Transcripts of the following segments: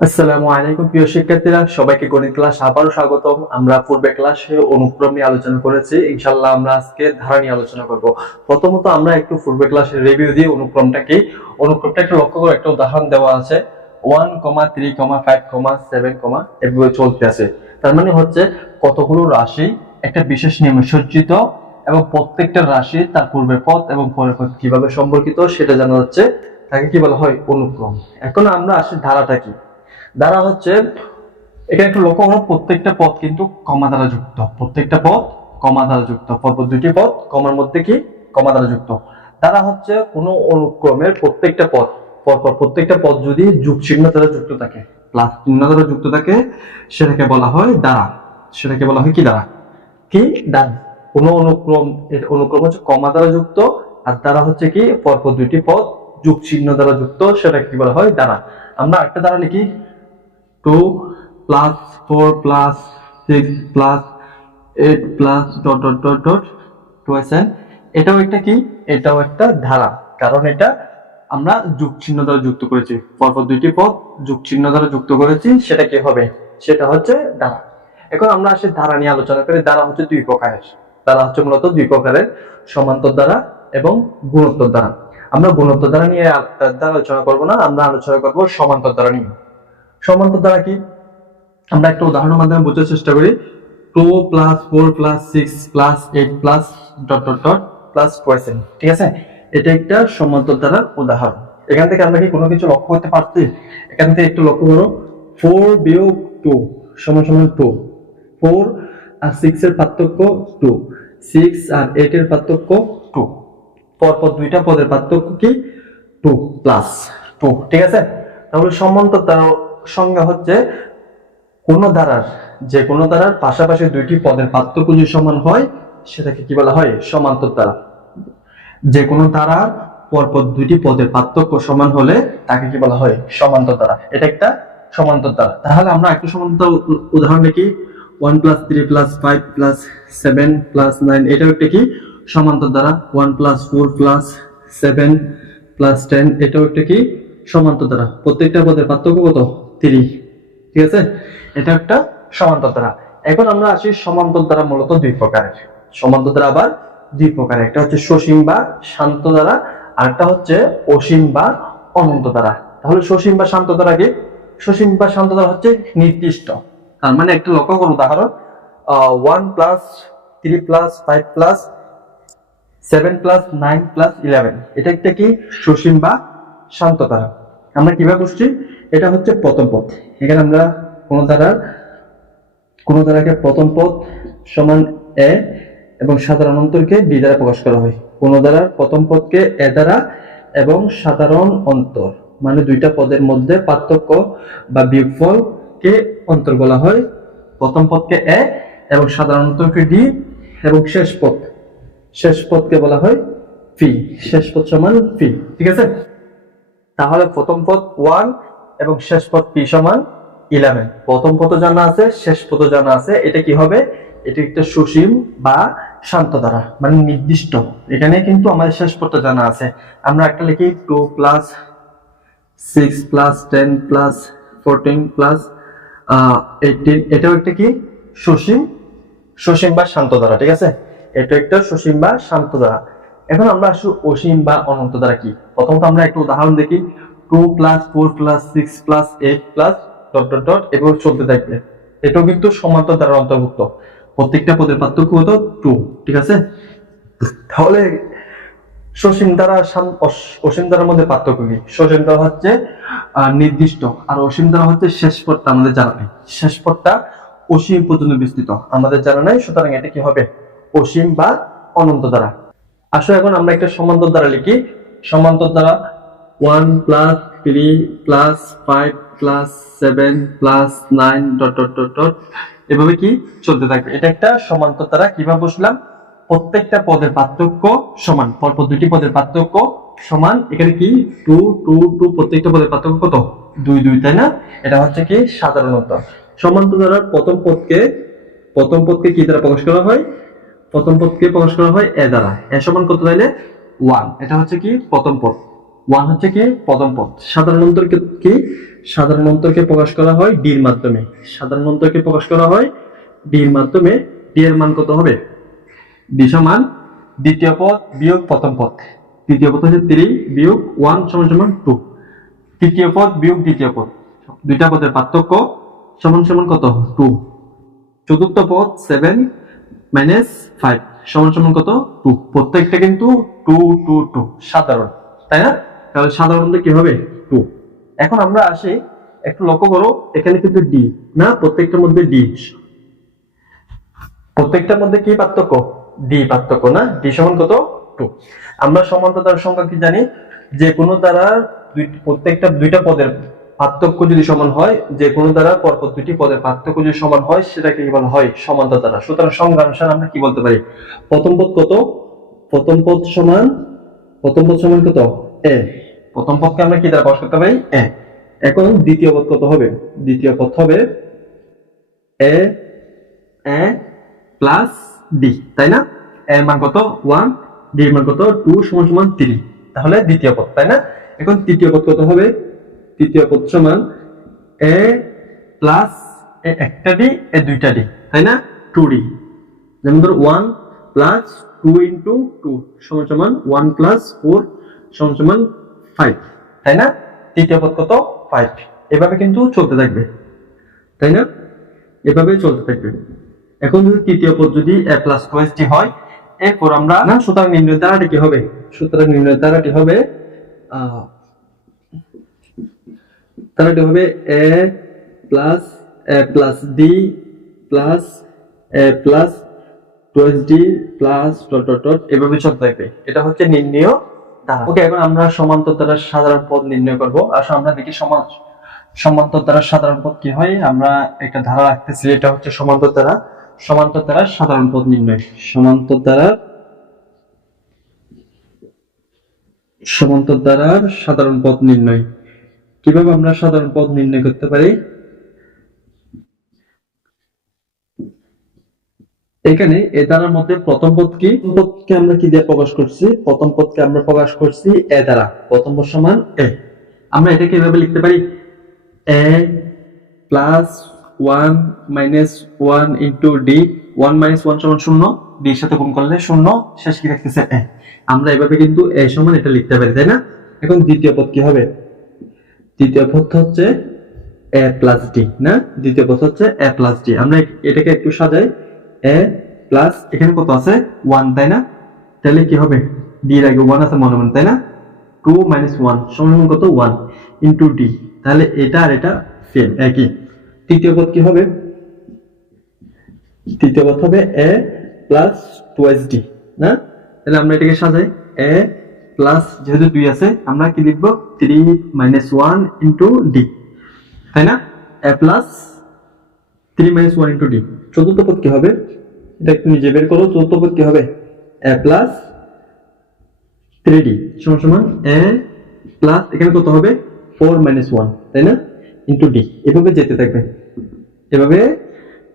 আসসালামু আলাইকুম, প্রিয় শিক্ষার্থীরা। সবাইকে গণিত ক্লাস আবারও স্বাগতম। আমরা পূর্বে ক্লাসে অনুক্রম নিয়ে আলোচনা করেছি। ইনশাল্লাহ আমরা আজকে ধারা নিয়ে আলোচনা করব। প্রথমত আমরা একটু পূর্বে ক্লাসে রিভিউ দিই অনুক্রমটা কি অনুক্রমটা একটু লক্ষ্য করে একটা উদাহরণ দেওয়া আছে। One comma three comma five comma seven comma এভাবে চলতে আছে। তার মানে হচ্ছে কতগুলো রাশি একটা বিশেষ নিয়মে সজ্জিত এবং প্রত্যেকটা রাশি তার পূর্বের পথ এবং পরের পথ কীভাবে সম্পর্কিত সেটা জানা যাচ্ছে। তাকে কি বলা হয়? অনুক্রম। এখন আমরা আসি ধারাটা কি? দ্বারা হচ্ছে, এখানে একটু লক্ষ্য করো, প্রত্যেকটা পদ কিন্তু কমা দ্বারা যুক্ত। প্রত্যেকটা পদ কমা দ্বারা যুক্ত। পরপর দুটি পদ, কমার মধ্যে কি? কমা দ্বারা যুক্ত। দ্বারা হচ্ছে কোনো অনুক্রমের প্রত্যেকটা পদ, পরপর প্রত্যেকটা পদ যদি যুগ চিহ্ন দ্বারা যুক্ত থাকে, প্লাস চিহ্ন দ্বারা যুক্ত থাকে, সেটাকে বলা হয় দ্বারা। সেটাকে বলা হয় কি দ্বারা? কি? দ্বারা। কোনো অনুক্রম অনুক্রম হচ্ছে কমা দ্বারা যুক্ত, আর দ্বারা হচ্ছে কি? পরপর দুইটি পদ যুগ চিহ্ন দ্বারা যুক্ত, সেটাকে কি বলা হয়? দ্বারা। আমরা একটা দ্বারা লিখি। Two plus four plus six plus eight plus dot dot dot dot twelve এটাও একটা কি? এটাও একটা ধারা। কারণ এটা আমরা যুগ চিহ্ন দ্বারা যুক্ত করেছি। পরপর দুইটি পদ যুগ চিহ্ন দ্বারা যুক্ত করেছি, সেটা কি হবে? সেটা হচ্ছে ধারা। এখন আমরা আসি ধারা নিয়ে আলোচনা করি। ধারা হচ্ছে দুই প্রকারের। ধারা হচ্ছে মূলত দুই প্রকারের সমান্তর দ্বারা এবং গুণোত্তর দ্বারা। আমরা গুণোত্তর দ্বারা নিয়ে আলোচনা করব না, আমরা আলোচনা করব সমান্তর দ্বারা নিয়ে। সমান্তর দ্বারা কি? আমরা একটা উদাহরণের মাধ্যমে বোঝার চেষ্টা করি। Two plus four plus six plus eight plus dot dot dot, plus টুয়েসেন ঠিক আছে? এটা একটা সমান্তর দ্বারা উদাহরণ। এখান থেকে আমরা কি কোনো কিছু লক্ষ্য করতে পারছি? এখান থেকে একটু লক্ষ্য করো। ফোর বিয়োগ টু সমান সমান টু। ফোর আর সিক্স এর পার্থক্য টু। সিক্স আর এইট এর পার্থক্য টু। পরপর দুইটা পদের পার্থক্য কি? টু প্লাস টু, ঠিক আছে? তাহলে সমান্তর দ্বারা সংজ্ঞা হচ্ছে কোন দ্বারার যে কোনো দ্বারার পাশাপাশি দুইটি পদের পার্থক্য যদি সমান হয়, সেটাকে কি বলা হয়? সমান্তর দ্বারা যে কোনো দ্বারার পরপর দুইটি পদের পার্থক্য সমান হলে তাকে কি বলা হয়? সমান্তর দ্বারা এটা একটা সমান্তর দ্বারা তাহলে আমরা একটু সমান্তর উদাহরণ দেখি। One plus three plus five plus seven plus nine, এটাও একটা কি? সমান্তর দ্বারা one plus four plus seven plus ten, এটাও একটা কি? সমান্তর দ্বারা প্রত্যেকটা পদের পার্থক্য কত? থ্রি ঠিক আছে? এটা একটা সমান্তর দ্বারা এখন আমরা আসি সমান্তর দ্বারা মূলত দুই প্রকারের। সমান্তর দ্বারা আবার দুই প্রকারের। একটা হচ্ছে সসীম বা শান্ত দ্বারা আর একটা হচ্ছে অসীম বা অনন্ত দ্বারা তাহলে সসীম বা শান্ত দ্বারা কি? সসীম বা শান্ত দ্বারা হচ্ছে নির্দিষ্ট। তার মানে একটা লক্ষ্য করো উদাহরণ। One plus three plus five plus seven plus nine plus eleven এটা একটা কি? সসীম বা শান্ত দ্বারা আমরা কীভাবে বুঝছি? এটা হচ্ছে প্রথম পদ। এখানে আমরা কোন দ্বারা কোন দ্বারাকে প্রথম পদ সমান এ এবং সাধারণ অন্তরকে বি দ্বারা প্রকাশ করা হয়। কোন দ্বারা প্রথম পদকে এ দ্বারা এবং সাধারণ অন্তর মানে দুইটা পদের মধ্যে পার্থক্য বা বিয়োগফলকে অন্তর বলা হয়। প্রথম পদকে এ এবং সাধারণ অন্তরকে ডি এবং শেষ পদ, শেষ পদকে বলা হয় ফি শেষ পদ সমান ফি ঠিক আছে? তাহলে প্রথম পদ ওয়ান এবং শেষ পদ পি সমান ইলেভেন প্রথম পদ জানা আছে, শেষ পদ জানা আছে, এটা কি হবে? এটা একটা সুসীম বা শান্ত দ্বারা মানে নির্দিষ্ট। এখানে কিন্তু আমাদের শেষ পদটা জানা আছে। আমরা একটা লিখি two plus six plus ten plus fourteen plus eighteen এটাও একটা কি? সুসীম সুসীম বা শান্ত দ্বারা ঠিক আছে? এটা একটা সুসীম বা শান্ত দ্বারা এখন আমরা আসি অসীম বা অনন্ত দ্বারা কি? প্রথমত আমরা একটু উদাহরণ দেখি। Two plus four plus six plus eight plus dot dot dot এভাবে চলতে থাকবে। এটাও কিন্তু সমান্তর দ্বারা অন্তর্ভুক্ত। প্রত্যেকটা পদের পার্থক্য হতো টু ঠিক আছে? তাহলে সসীম দ্বারা অসীম দ্বারার মধ্যে পার্থক্য কি? সসীম দ্বারা হচ্ছে নির্দিষ্ট, আর অসীম দ্বারা হচ্ছে শেষ পদটা আমাদের জানা নেই। শেষ পদটা অসীম পর্যন্ত বিস্তৃত, আমাদের জানা নাই, সুতরাং এটা কি হবে? অসীম বা অনন্ত দ্বারা। আসলে এখন আমরা একটা সমান্তর দ্বারা লিখি। সমান্তর দ্বারা one plus three plus five plus seven plus nine dot dot dot dot এভাবে কি চলতে থাকবে? এটা একটা সমান্তর দ্বারা কীভাবে বসলাম? প্রত্যেকটা পদের পার্থক্য সমান, পরপর দুটি পদের পার্থক্য সমান। এখানে কি? টু টু টু প্রত্যেকটা পদের পার্থক্য কত? দুই দুই, তাই না? এটা হচ্ছে কি? সাধারণত। সমান্তর দ্বারা প্রথম পদকে প্রথম পদকে কি দ্বারা প্রকাশ করা হয়? প্রথম পদকে প্রকাশ করা হয় এ দ্বারা। এ সমান কত তাইলে? ওয়ান এটা হচ্ছে কি? প্রথম পদ। ওয়ান হচ্ছে কি, প্রথম পদ সাধারণ অন্তরকে কি? সাধারণ অন্তরকে প্রকাশ করা হয় ডির মাধ্যমে। সাধারণ অন্তরকে প্রকাশ করা হয় ডির মাধ্যমে। ডি এর মান কত হবে? ডি সমান দ্বিতীয় পদ বিয়োগ প্রথম পদ তৃতীয় পদ হচ্ছে থ্রি বিয়োগ ওয়ান সমান সমান টু তৃতীয় পদ বিয়োগ দ্বিতীয় পদ দুইটা পদের পার্থক্য সমান সমান কত? টু চতুর্থ পদ সেভেন মাইনাস ফাইভ সমান সমান কত? টু প্রত্যেকটা কিন্তু টু টু টু সাধারণ। তাই না? তাহলে সাধারণ মধ্যে কি হবে? টু। এখন আমরা আসি, একটু লক্ষ্য করো, এখানে কিন্তু ডি, না? প্রত্যেকটার মধ্যে ডি। প্রত্যেকটার মধ্যে কি পার্থক্য? ডি পার্থক্য, না? ডি সমান কত? টু। আমরা সমান্তরাল সংখ্যা কি জানি? যে কোনো দ্বারা প্রত্যেকটা দুইটা পদের পার্থক্য যদি সমান হয়, যে কোনো দ্বারা পরপর দুইটি পদের পার্থক্য যদি সমান হয়, সেটাকে কি বলা হয়? সমান্তর দ্বারা সুতরাং সংজ্ঞা অনুসারে আমরা কি বলতে পারি? প্রথম পদ কত? প্রথম পদ সমান, প্রথম পদ সমান কত? এ, প্রথম পদকে আমরা কি দ্বারা প্রকাশ করতে পারি? এ, এখন দ্বিতীয় পদ কত হবে। দ্বিতীয় পদ হবে এ এ প্লাস ডি তাই না? এর মান কত? ওয়ান ডি এর মান কত? টু সমান সমান থ্রি। তাহলে দ্বিতীয় পদ তাই না? এখন তৃতীয় পদ কত হবে। তৃতীয় পদ সমান এ প্লাস এ একটা ডি, এ দুইটা ডি, তাই না? Two D. যেমন ধর, one plus two into two সমান সমান ওয়ান প্লাস ফোর সমান সমান ফাইভ তাই না? তৃতীয় পদ কত? ফাইভ এভাবে কিন্তু চলতে থাকবে। তাই না? এভাবে চলতে থাকবে। এখন যদি তৃতীয় পদ যদি এ প্লাস টি হয়, এরপর আমরা না, সুতরাং নির্ণয় দ্বারাটি কি হবে? সুতরাং নির্ণয় দ্বারাটি হবে দ্বারাটি হবে A plus A plus D plus A plus twelve D plus dot dot dot এভাবে চলতে থাকবে। এটা হচ্ছে নির্ণয় ওকে এখন আমরা সমান্তর দ্বারা সাধারণ পদ নির্ণয় করব। আসলে আমরা দেখি সমান সমান্তর দ্বারা সাধারণ পদ কি হয়? আমরা একটা ধারা রাখতেছি, এটা হচ্ছে সমান্তর দ্বারা সমান্তর দ্বারা সাধারণ পদ নির্ণয়। সমান্তর দ্বারা সমান্তর দ্বারা সাধারণ পদ নির্ণয়। কীভাবে আমরা সাধারণ পদ নির্ণয় করতে পারি? এখানে এ দ্বারার মধ্যে প্রথম পদ কি? পদকে আমরা কি দিয়ে প্রকাশ করছি? প্রথম পদকে আমরা প্রকাশ করছি এ দ্বারা প্রথম পদ সমান এ। আমরা এটাকে এভাবে লিখতে পারি? A plus one minus one into D. One minus one সমান শূন্য। ডির সাথে গুণ করলে শূন্য। শেষ কি থাকতেছে? এ। আমরা এভাবে কিন্তু এ সমান এটা লিখতে পারি তাই না? এখন দ্বিতীয় পদ কি হবে? দ্বিতীয় পদ হচ্ছে এ প্লাস ডি না? দ্বিতীয় পদ হচ্ছে এ প্লাস ডি। আমরা এটাকে একটু সাজাই। এ প্লাস এখানে কত আছে? ওয়ান তাই না? তাহলে কি হবে? ডি এর আগে ওয়ান আছে মনে মনে, তাই না? টু মাইনাস ওয়ান সমান কত? ওয়ান ইন্টু ডি তাহলে এটা আর এটা সেম একই। তৃতীয় পদ কি হবে? তৃতীয় পদ হবে এ প্লাস টুয়েস ডি না? তাহলে আমরা এটাকে সাজাই। এ প্লাস যেহেতু দুই আছে, আমরা কি লিখব? Three minus one into D তাই না? A plus three minus one into D চতুর্থ পদ কি হবে? এটা একটু নিজে বের করো, চতুর্থ পদ কি হবে? এ প্লাস থ্রি ডি সমান সমান এ প্লাস এখানে কত হবে? ফোর মাইনাস ওয়ান তাই না? ইন্টু ডি এভাবে যেতে থাকবে। এভাবে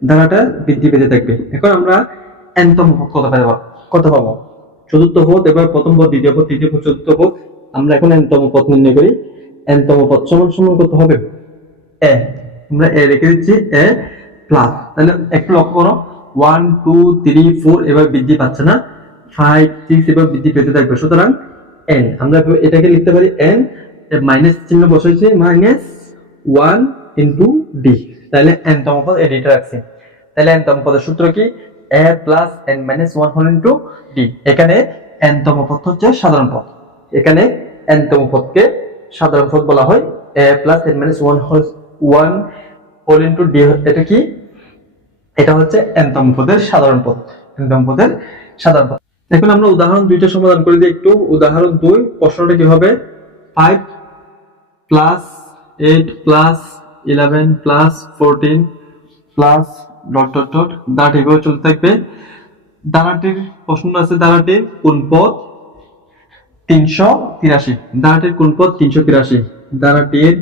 ধারাটা বৃদ্ধি পেতে থাকবে। এখন আমরা এনতম পদ কত পাবো? কত পাবো? চতুর্থ পদ, এবার প্রথম পদ, দ্বিতীয় পদ, তৃতীয় পদ, চতুর্থ পদ। আমরা এখন এনতম পদ নির্ণয় করি। এনতম পদ সমান সমান কত হবে? এ আমরা এ রেখে দিচ্ছি এ প্লাস তাহলে একটু লক্ষ্য করো ওয়ান টু থ্রি ফোর এবার বৃদ্ধি পাচ্ছে না। ফাইভ সিক্স এবার বৃদ্ধি পেতে থাকবে। সুতরাং এন আমরা এটাকে লিখতে পারি এন মাইনাস চিহ্ন বসাইছি মাইনাস ওয়ান ইন্টু ডি তাহলে এন তম পদ এই ডিটা রাখছি। তাহলে এন তম পদের সূত্র কি? A plus N minus one whole into D এখানে এন তম পদ হচ্ছে সাধারণ পদ। এখানে এন তম পদকে সাধারণ পদ বলা হয় A plus N minus one one whole into D এটা কি? এটা হচ্ছে এনতম পদের সাধারণ পদ। এনতম পদের সাধারণ পদ। এখন আমরা উদাহরণ দুইটা সমাধান করে দিই একটু। উদাহরণ দুই, প্রশ্নটা কি হবে five plus eight plus eleven plus fourteen plus dot dot dot দাঁড় এভাবে চলতে থাকবে। দাঁড়াটির প্রশ্ন আছে দাঁড়াটির কোন পদ? তিনশো তিরাশি। দাঁড়াটির কোন পদ? তিনশো তিরাশি। দাঁড়াটির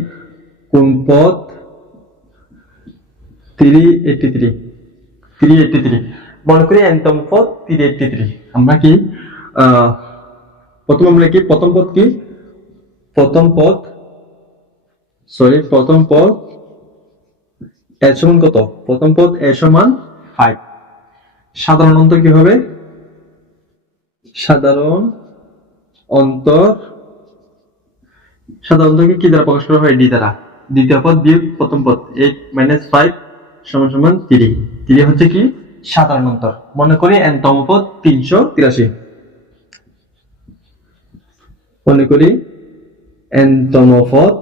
কোন পদ? Three eighty three three eighty three মনে করি এনতম পদ থ্রি এইটটি থ্রি আমরা কি প্রথম আমরা কি, প্রথম পদ কি? প্রথম পদ সরি প্রথম পদ এর সমান কত? প্রথম পদ এর সমান ফাইভ সাধারণ অন্তর কি হবে? সাধারণ অন্তর, সাধারণ অন্তরকে কি দ্বারা প্রকাশ করা হয়? ডি দ্বারা। দ্বিতীয় পদ বিয়োগ প্রথম পদ এইট মাইনাস ফাইভ সমান সমান তিরি। তিরি হচ্ছে কি? সাধারণ অন্তর। মনে করি এন তম পদ তিনশো তিরাশি। মনে করি এন তম পদ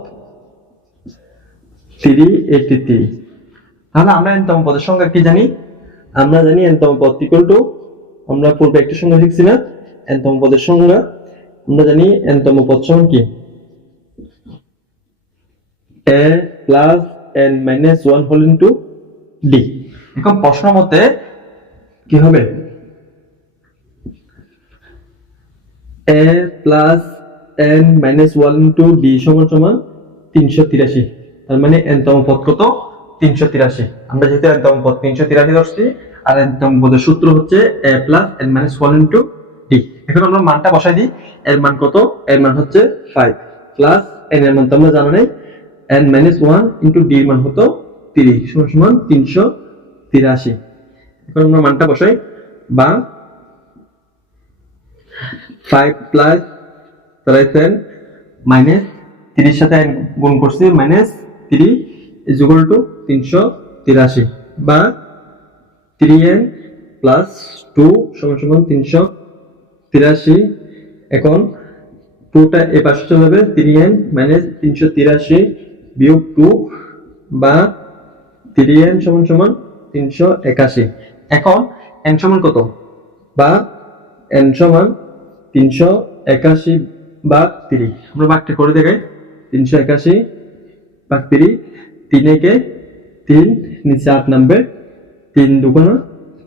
তিরি এইটি তিরি। তাহলে আমরা এন তম পদের সংখ্যা কি জানি? আমরা জানি এন তম পদ ইকুয়াল টু আমরা পূর্বে একটা সংখ্যা শিখছি না এন তম পদের সংখ্যা আমরা জানি এন তম পদ সমান কি? A plus N minus one whole into D. এখন প্রশ্ন মতে কি হবে? A plus N minus one into D সমান সমান তিনশো তিরাশি। তার মানে এন তম পদ কত? তিনশো তিরাশি। আমরা যেহেতু এন তম পদ তিনশো তিরাশি ধরছি, আর এন তম পদের সূত্র হচ্ছে A plus N minus one into D. এখন আমরা মানটা বসাই দিই। এর মান কত? এর মান হচ্ছে ফাইভ। প্লাস এন এর মান তো আমরা জানা নেই। N minus one into D মান হতো তিরিশ সমান তিনশো তিরাশি। এখন আমরা মানটা বসাই। বা ফাইভ প্লাস তারাইছেন মাইনাস তিরিশ সাথে গুণ করছি মাইনাস থ্রি ইজ টু তিনশো তিরাশি। বা থ্রি এন প্লাস টু সমান সমান তিনশো তিরাশি। এখন টুটা এ পাশে চলে যাবে থ্রি এন মাইনাস তিনশো তিরাশি বিয়োগ টু বা থ্রি এন সমান সমান তিনশো একাশি। এখন এন সমান কত? বা এন সমান তিনশো একাশি বা তিরি। আমরা বাঘটা করে দেখাই। তিনশো একাশি বা তিরি। তিন একে তিন, নিচে আট নামবে। তিন দুগুণা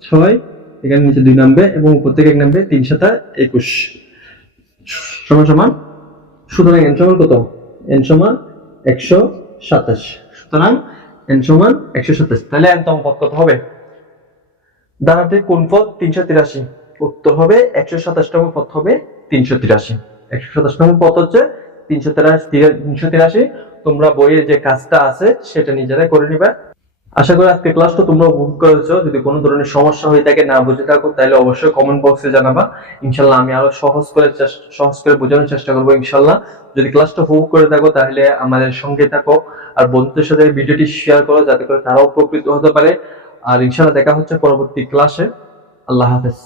ছয়, এখানে নিচে দুই নামবে এবং উপর থেকে এক নামবে তিন সাতা একুশ। সমান সমান। সুতরাং এন সমান কত? এন সমান একশো সাতাশ। সুতরাং এন সমান একশো সাতাশ। তাহলে এন তম পদ কত হবে? দাঁড়াতে কোন পদ? তিনশো তিরাশি। উত্তর হবে একশো সাতাশতম পদ হবে তিনশো তিরাশি। একশো সাতাশতম পদ হচ্ছে তিনশো তিরাশি তিনশো তিরাশি। তোমরা বইয়ের যে কাজটা আছে, সেটা নিজেরাই করে নিবে। আশা করি আজকে ক্লাসটা তোমরা উপভোগ করেছ। যদি কোনো ধরনের সমস্যা হয়ে থাকে, না বুঝে থাকো, তাহলে অবশ্যই কমেন্ট বক্সে জানাবা। ইনশাল্লাহ আমি আরও সহজ করে সহজ করে বোঝানোর চেষ্টা করব ইনশাল্লাহ যদি ক্লাসটা উপভোগ করে থাকো, তাহলে আমাদের সঙ্গে থাকো আর বন্ধুদের সাথে ভিডিওটি শেয়ার করো, যাতে করে তারাও উপকৃত হতে পারে। আর ইনশাল্লাহ দেখা হচ্ছে পরবর্তী ক্লাসে। আল্লাহ হাফেজ।